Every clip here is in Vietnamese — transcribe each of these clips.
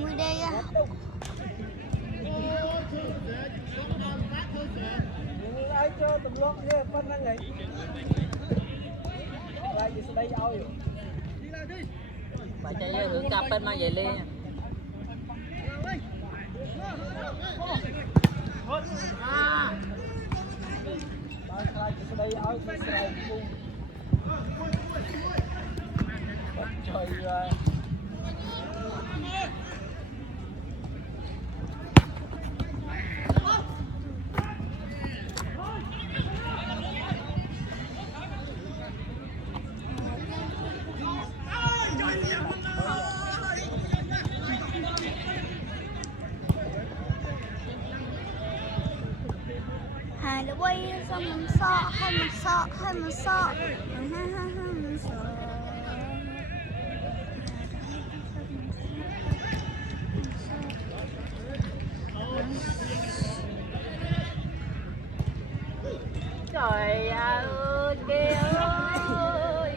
mui đây á. Ai cho tụm lót nha, phân năng này. Lại gì đây ao vậy? Bà chạy hướng cặp bên mang về lên. Lại gì đây ao sai cung. Trời ơi. Hai đứa quay xong mình sợ, hai mình sợ, hai mình sợ. Mình sợ. Trời ơi, kia ơi.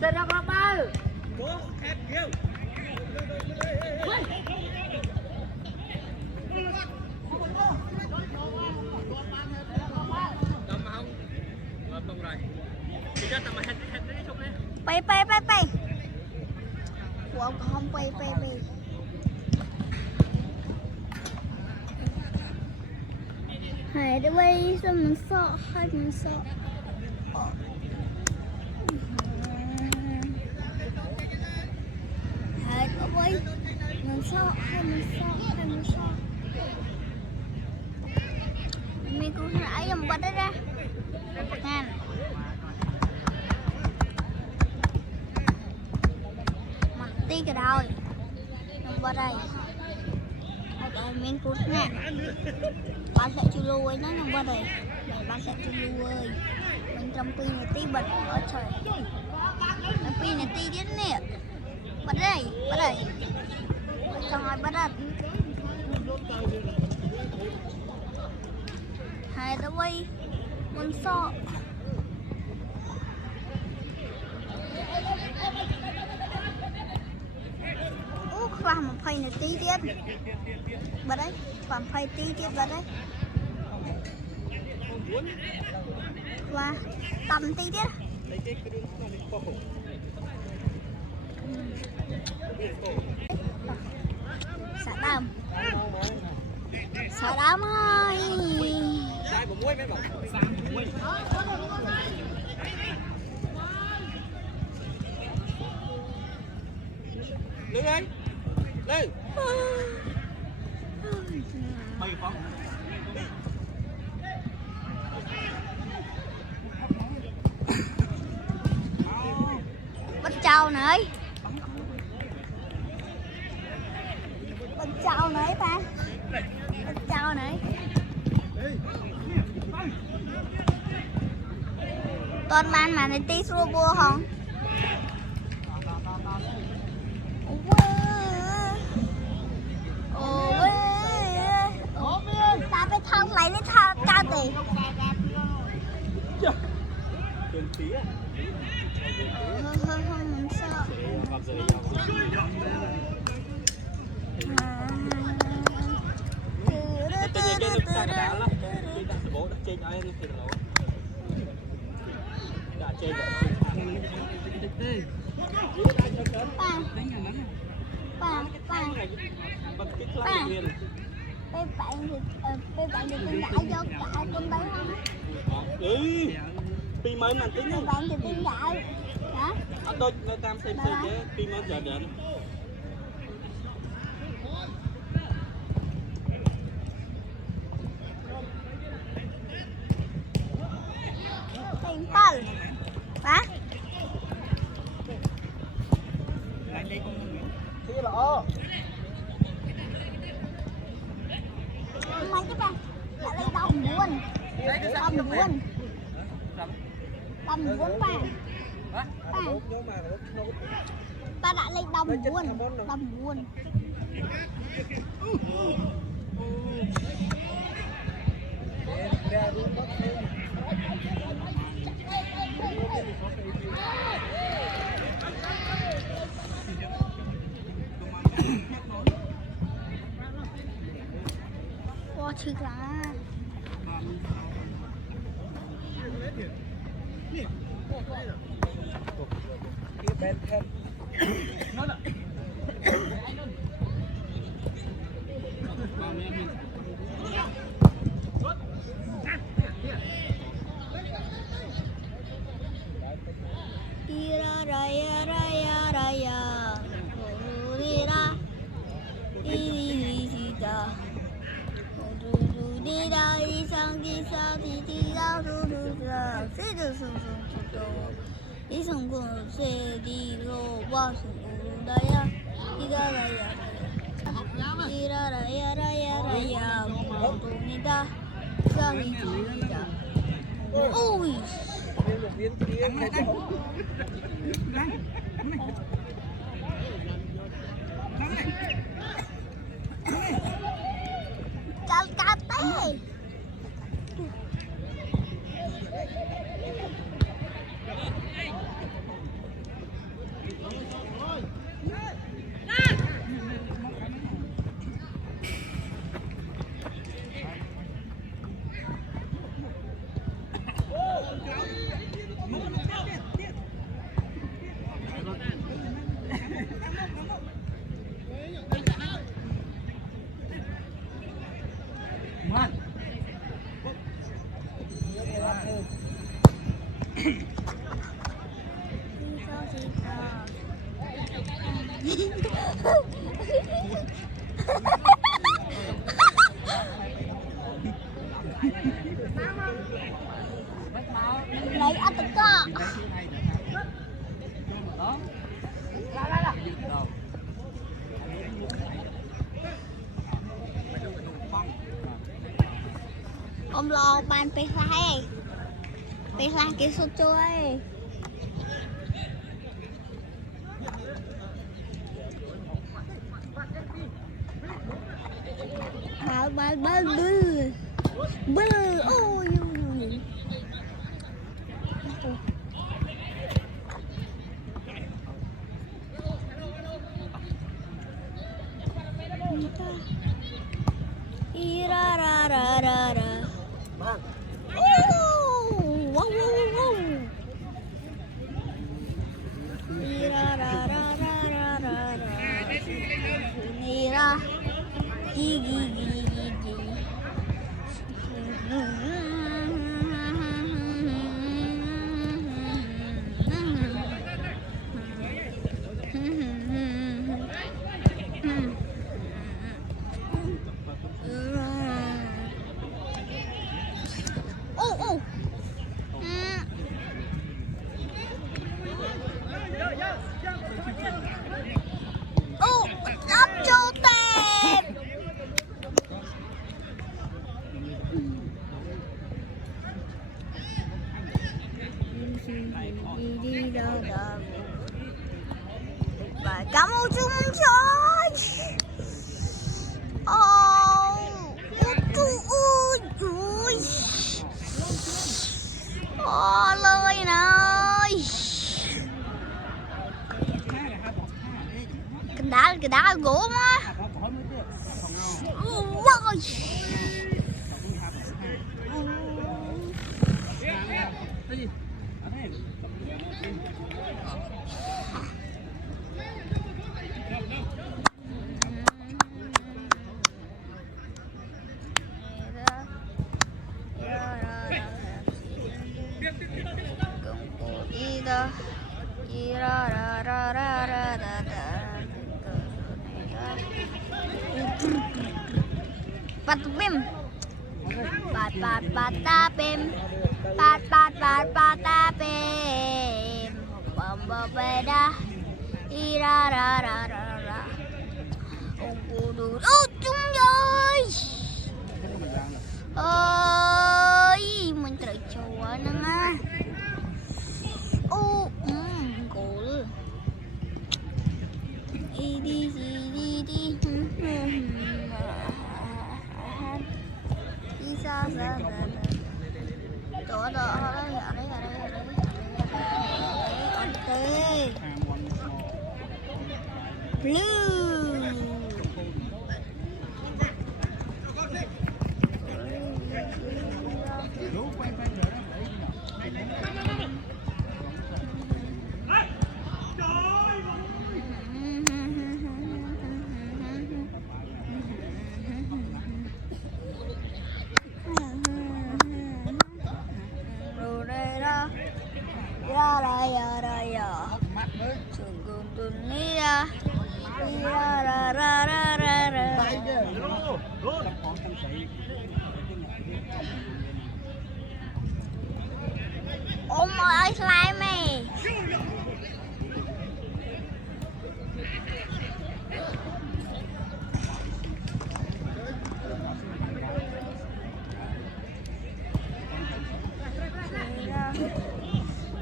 Tên nó có bao. Bay. Của ông không bay. Hai đứa bay xong mình sợ, hai mình sợ. Hai đứa bay mình sợ, hai mình sợ. Mình cũng nãy dòng bật ra. Ngàn. Mặt tí cái đôi. Dòng bật đây. Đây mình cũng nè. Bạn sẽ chu lưu ấy nó dòng bật đây. Đây bạn sẽ chu lưu ơi. Mình trong pin này tí bật. Ôi trời. Pin này tí đến nè. Bật đây. Xong rồi bật đây. Hai đứa bay mình sợ. Làm một phay này tí tiết. Bật đấy. Làm phay tí tiết bật đấy. Và tầm tí tiết. Xả đám ơi. Lương ơi. Lương. Mày phong. Bắt trâu này. Bắt trâu này ba. Bắt trâu này. Toàn man mà này tí xua bua không? Ta phải thong lại lấy thao cao tỷ. Tiền tí à? Hơi mình sợ. Bạn thì tin đã vô chạy con đấy không? Pi mấy mà tính không? Bạn thì tin đã. Hả? Tôi tam xem chứ pi mấy giờ đến. Tìm bal. Hả? Thế là ô. Mấy cái bạn đã lấy đồng buồn. Đồng buồn ba. Ta đã lấy đồng buồn. chích lá kia bên thêm ira raya raya raya ira ira đi ra đi sang đi ra sẽ được sung đi sung cùng sẽ đi lô qua sung đây à đi ra đây à đi ra đây à đi ra ra đi ra ôi một viên kia cắt cắt đấy lấy ăn tất cả ông lo bàn pe cái số chơi bơ ôi ira ra ra ra ra wow wow wow ira ra ra ra ra ra ira gi gi gi gi gi và cảm ơn chúng chơi lời này cái đá gỗ mà ôi Patapim, patapim, patapim, bambabeda, ira ra ra ra ra, chúng ơi, ơi, mình trời chùa nè mà, cool, đi ra đó ở đây blue ra đi ra ra ra ra ra ra tay chứ rút con thằng sĩ ôm ơi slime mày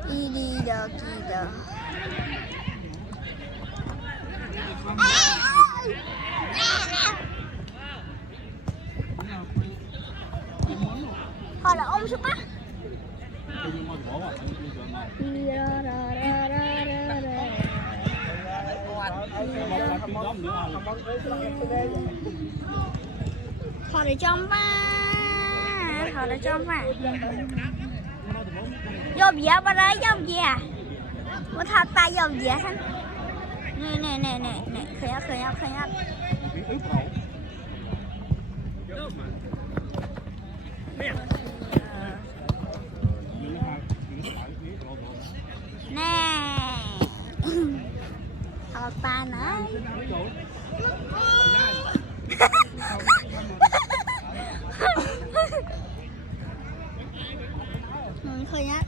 đi đâu đi đâu họ là ông super đi ra ra ra ra ra ra họ để trong ba vô dẻ ba đấy vô dẻ mà thật tay vô dẻ hắn nè khơi nhát nè thật ta nữa khơi nhát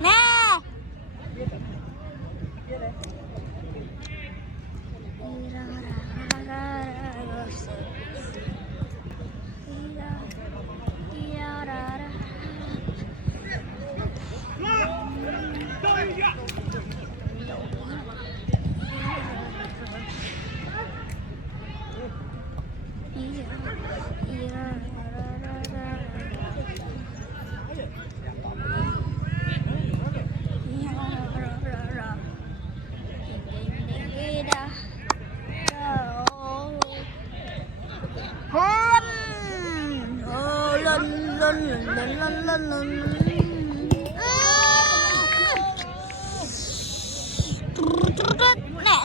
nè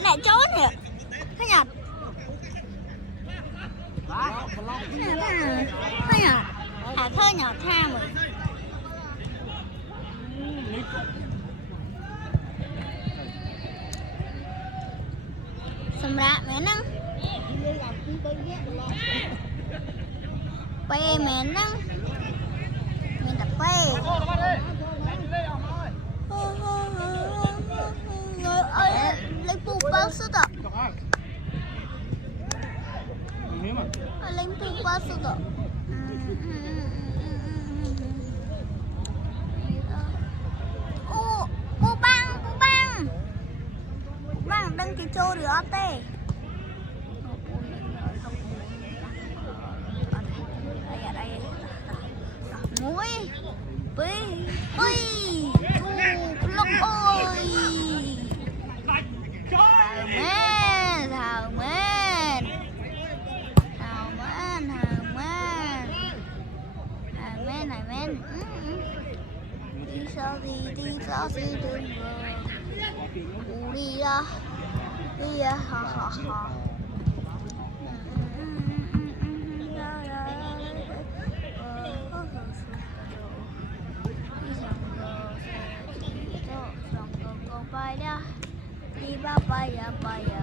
nè chó nè thấy nhật thấy nhật thả thơ nhật tha mà xâm ra mẹ năng quay mẹ năng mình đập quay rồi ơi lấy bù bao sức ạ lấy bù bao sức ạ bù băng đăng ký châu được tê muối ui lộc ơi thảo men đi sao gì đừng đi ra ha đi ba ba ya